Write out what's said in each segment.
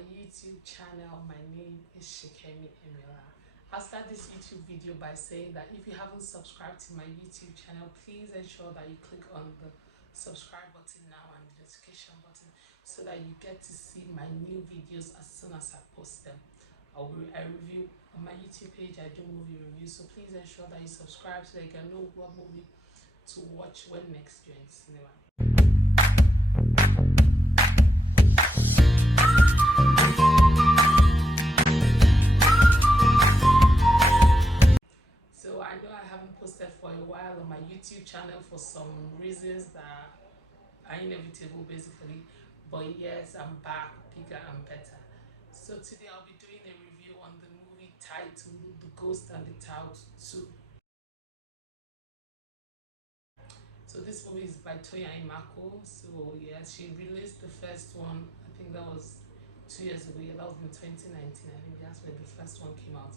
my YouTube channel. My name is Shikemi Emila. I'll start this YouTube video by saying that if you haven't subscribed to my YouTube channel, please ensure that you click on the subscribe button now and the notification button so that you get to see my new videos as soon as I post them. I review on my YouTube page. I do movie reviews, so please ensure that you subscribe so that you can know what movie to watch when next you're in the cinema. So I know I haven't posted for a while on my YouTube channel for some reasons that are inevitable basically, but yes, I'm back bigger and better. So today I'll be doing a review on the movie titled The Ghost and the Tout 2. So this movie is by Toya Imako. So yeah, she released the first one, I think that was 2 years ago. Yeah, that was in 2019. I think that's when the first one came out.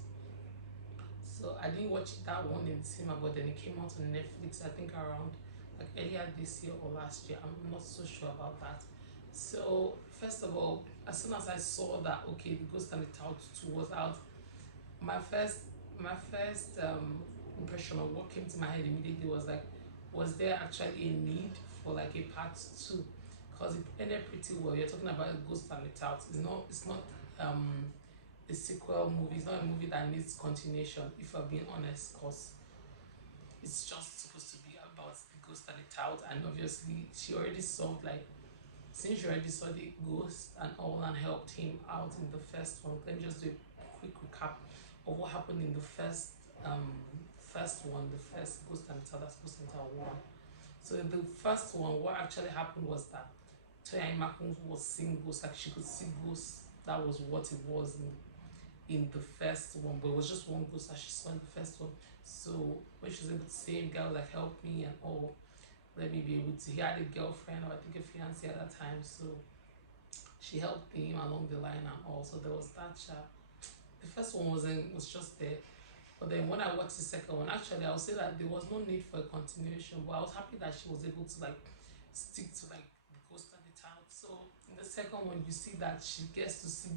So I didn't watch that one in the cinema, but then it came out on Netflix, I think around like earlier this year or last year. I'm not so sure about that. So first of all, as soon as I saw that okay, The Ghost and the Tout 2 was out, my first impression of what came to my head immediately was like, was there actually a need for like a part 2? Because it ended pretty well. You're talking about A Ghost and the Tout. It's not a sequel movie. It's not a movie that needs continuation, if I'm being honest, because it's just supposed to be about the ghost and the tout, and obviously she already solved, like, since she already saw the ghost and all and helped him out in the first one. Let me just do a quick recap of what happened in the first one, the first Ghost and the Tout, that's Ghost and the Tout 1. So the first one, what actually happened was that Toya Imako was seeing ghosts, like she could see ghosts. That was what it was in the first one, but it was just one ghost that she saw in the first one. So when she was able to say him, girl, like, help me and all, let me be able to, he had a girlfriend, or I think a fiance at that time, so she helped him along the line and all. So there was that chat. The first one was just there. But then when I watched the second one, actually I would say that there was no need for a continuation, but I was happy that she was able to like stick to like the ghost and the tout. So in the second one, you see that she gets to see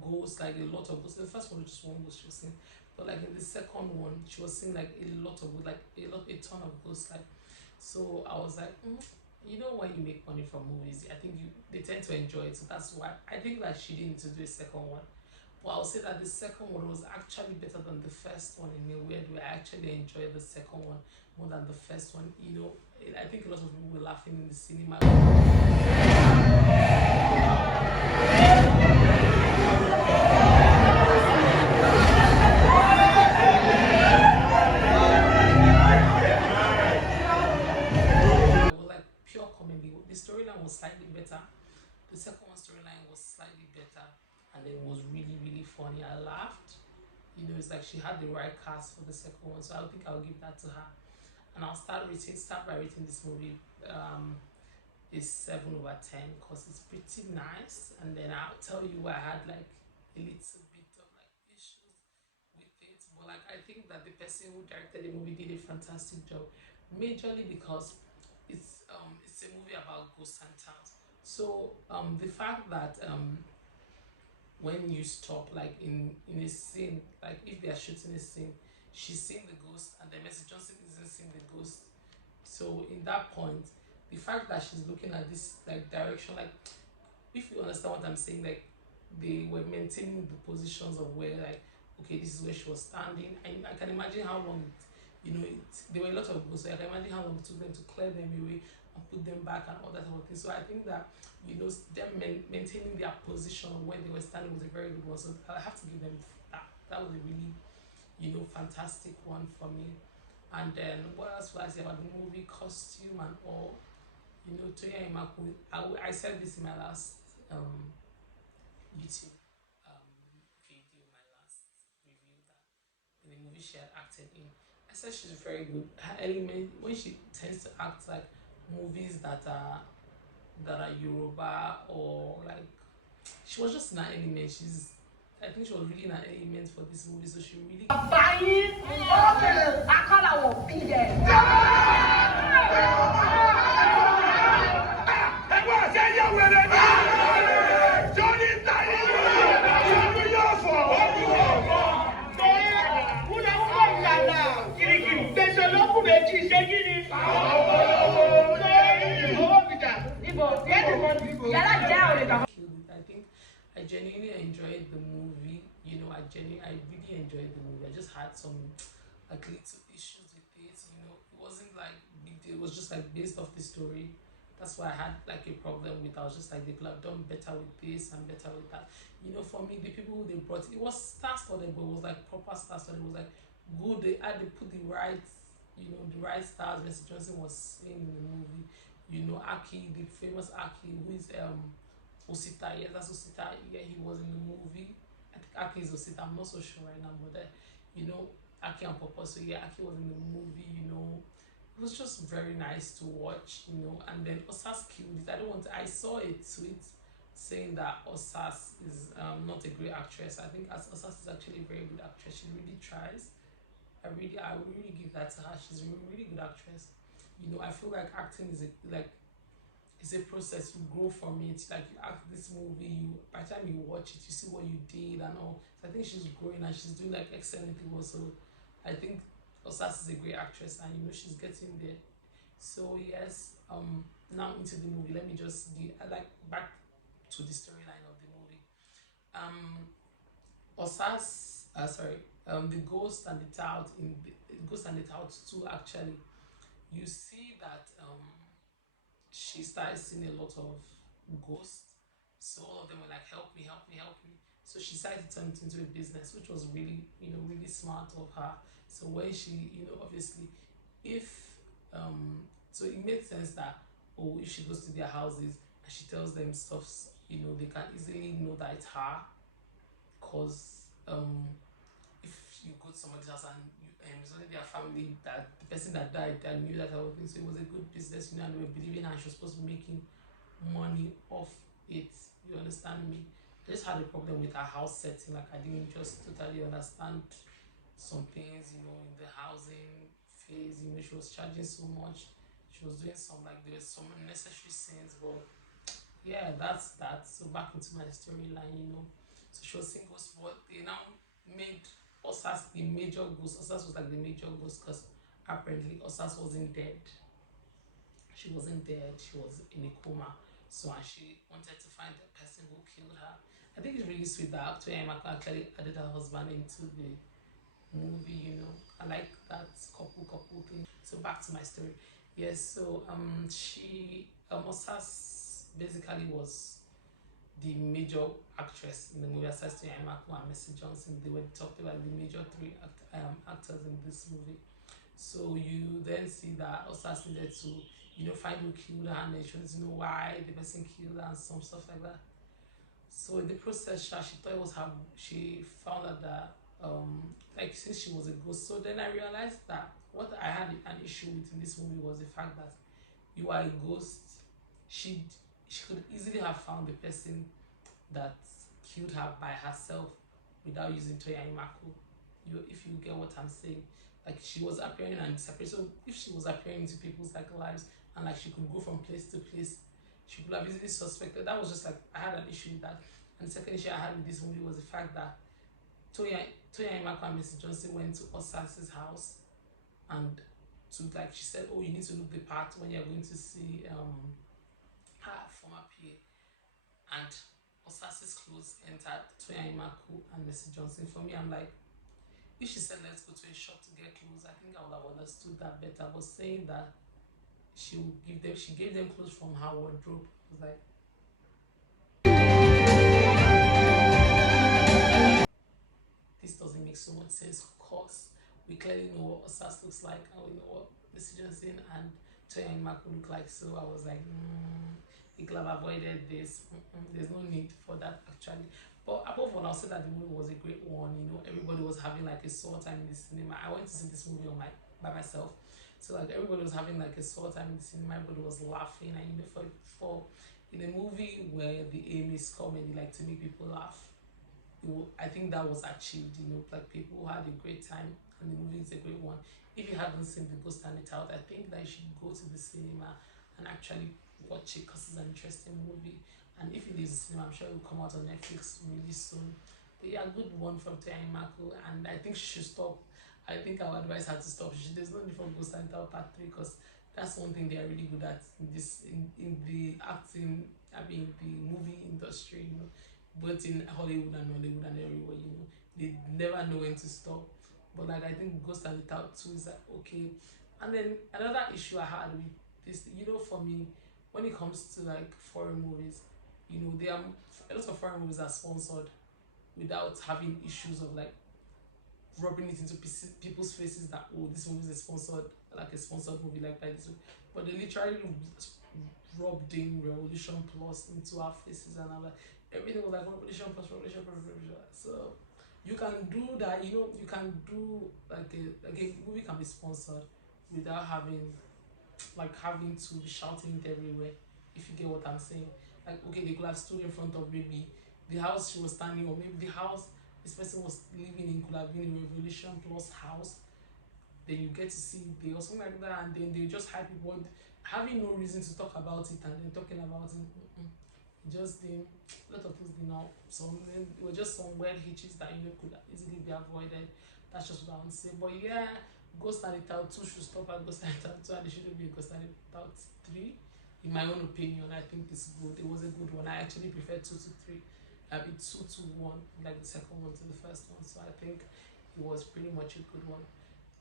ghosts, like a lot of ghosts. The first one was just one ghost she was seeing, but like in the second one, she was seeing like a lot of, like a ton of ghosts. Like, so I was like, you know, when you make money from movies, I think they tend to enjoy it. So that's why I think that she didn't need to do a second one. But I'll say that the second one was actually better than the first one in a weird way. I actually enjoyed the second one more than the first one. You know, I think a lot of people were laughing in the cinema. Like pure comedy. The storyline was slightly better. The second one storyline was slightly better, and it was really, really funny. I laughed. You know, it's like she had the right cast for the second one, so I think I'll give that to her. And I'll start by rating this movie is 7/10 because it's pretty nice. And then I'll tell you where I had like a little bit of like issues with it, but like I think that the person who directed the movie did a fantastic job, majorly because it's a movie about ghosts and tout. So the fact that when you stop like in a scene, like if they are shooting a scene, she's seeing the ghost and then Mercy Johnson isn't seeing the ghost. So in that point, the fact that she's looking at this like direction, like if you understand what I'm saying, like they were maintaining the positions of where, like, okay, this is where she was standing. And I can imagine how long there were a lot of ghosts, so I can imagine how long it took them to clear them away and put them back and all that sort of thing. So I think that, you know, them maintaining their position when they were standing was a very good one. So I have to give them that. That was a really, you know, fantastic one for me. And then what else will I say about the movie? Costume and all. You know, Toya Imako, I said this in my last YouTube video, my last review, that in the movie she had acted in, I said she's very good. Her element, when she tends to act like movies that are Yoruba, or like, she was just in an element. I think she was really in an element for this movie, so she really I genuinely enjoyed the movie. I really enjoyed the movie. I just had some like little issues with it. It wasn't like big deal. It was just like based off the story. That's why I had like a problem with. I was just like they could have done better with this and better with that. For me, the people who they brought, it was star studded, but it was like proper star studded. It was like good. They put the right, the right stars. Messi Johnson was saying in the movie. Aki, the famous Aki, who is Osita. Yes, that's Osita. Yeah, he was in the movie. I think Aki is Osita. I'm not so sure right now, but you know, Aki and Papa. So yeah, Aki was in the movie. It was just very nice to watch. And then Osas killed it. I don't want. I saw a tweet saying that Osas is not a great actress. I think as Osas is actually a very good actress. She really tries. I would really give that to her. She's a really good actress. I feel like acting is like it's a process. You grow from it. Like you act this movie, by the time you watch it, you see what you did and all. So I think she's growing and she's doing like excellently well. So I think Osas is a great actress and she's getting there. So yes, now into the movie. Let me just get like back to the storyline of the movie. Um Osas sorry, the Ghost and the Tout the Ghost and the Tout too actually. You see that she started seeing a lot of ghosts. So all of them were like, help me, help me, help me. So she decided to turn it into a business, which was really, really smart of her. So when she, obviously, if, so it made sense that, oh, if she goes to their houses and she tells them stuff, they can easily know that it's her. Because if you go to somebody's house and it's only their family, that the person that died that knew that kind of thing. So it was a good business, and they were believing her and she was supposed to be making money off it. You understand me? I just had a problem with her house setting. Like I didn't just totally understand some things, in the housing phase. She was charging so much. She was doing some like there was some unnecessary sins, but yeah, that's that. So back into my storyline. So she was single, but they now made Osas the major ghost. Osas was like the major ghost because apparently Osas wasn't dead. She wasn't dead. She was in a coma. So and she wanted to find the person who killed her. I think it's really sweet that Victoria Emako actually added her husband into the movie. I like that couple thing. So back to my story. Yes, so she Osas basically was the major actress in the movie aside to Emako and Messi Johnson. They were talked about the major three actors in this movie. So you then see that Osas needed to, find who killed her and then she wanted to know why the person killed her and some stuff like that. So in the process, she thought it was her. She found out that, like since she was a ghost. So then I realized that what I had an issue with in this movie was the fact that you are a ghost. She she could easily have found the person that killed her by herself without using Toya Imako. If you get what I'm saying, like she was appearing and disappearing. So if she was appearing into people's like lives and like she could go from place to place, she could have easily suspected. That was just like I had an issue with that. And the second issue I had with this movie was the fact that Toya Toya Imako and Mr. Johnson went to Osas's house and to like she said, oh, you need to look the part when you're going to see her former PA. And Osas's clothes entered Toya Imako and Mr. Johnson. For me, I'm like, if she said let's go to a shop to get clothes, I think I would have understood that better. But saying that she gave them clothes from her wardrobe. I was like, this doesn't make so much sense. Of course, we clearly know what Osas looks like, and we know what Mr. Johnson and Toya Imako look like. So I was like, we could have avoided this. There's no need for that actually. But above all, I'll say that the movie was a great one. Everybody was having like a soul time in the cinema. I went to see this movie by myself. So like everybody was having like a soul time in the cinema. Everybody was laughing, and for in a movie where the aim is comedy, like to make people laugh, I think that was achieved. Like people had a great time, and the movie is a great one. If you haven't seen The Ghost and It Out, I think that you should go to the cinema and actually watch it because it's an interesting movie. And if it leaves the cinema, I'm sure it will come out on Netflix really soon. But yeah, good one from Toya Mako, and I think she should stop. I think our advice had to stop. There's no need for Ghost and It Out Part 3 because that's one thing they are really good at in the acting, I mean the movie industry. both in Hollywood and Hollywood and everywhere. You know, they never know when to stop. But like I think Ghost and the Tout too is like okay. And then another issue I had with this, you know, for me, when it comes to like foreign movies, you know, there are a lot of foreign movies are sponsored without having issues of like rubbing it into people's faces that oh this movie is a sponsored like a sponsored movie like by this, but they literally rubbed in Revolution Plus into our faces, and I'm like everything was like Revolution Plus, Revolution Plus, Revolution. So you can do that, you know, you can do like a movie can be sponsored without having to be shouting it everywhere. If you get what I'm saying, like okay, they could have stood in front of maybe the house she was standing, or maybe the house this person was living in could have been a Revolution Plus house. Then you get to see they or something like that, and then they just hype people having no reason to talk about it, and then talking about it. Just the a lot of things, you know, some it were just some weird hitches that you know could easily be avoided. That's just what I want to say. But yeah, Ghost and the Tout 2 should stop at Ghost and the Tout 2, and it shouldn't be Ghost and the Tout 3. In my own opinion, I think it's good. It was a good one. I actually prefer 2 to 3. I mean 2 to 1, like the second one to the first one. So I think it was pretty much a good one.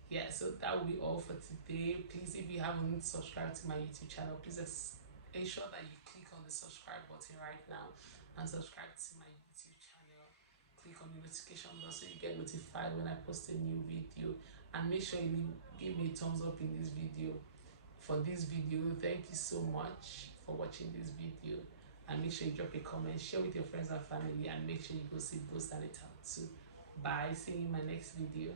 Yeah, so that will be all for today. Please, if you haven't subscribed to my YouTube channel, please ensure that you click on the subscribe button right now and subscribe to my YouTube channel. Click on the notification bell so you get notified when I post a new video, and make sure you give me a thumbs up in this video for this video. Thank you so much for watching this video, and make sure you drop a comment, share with your friends and family, and make sure you go see Ghost and the Tout too. Bye, see you in my next video.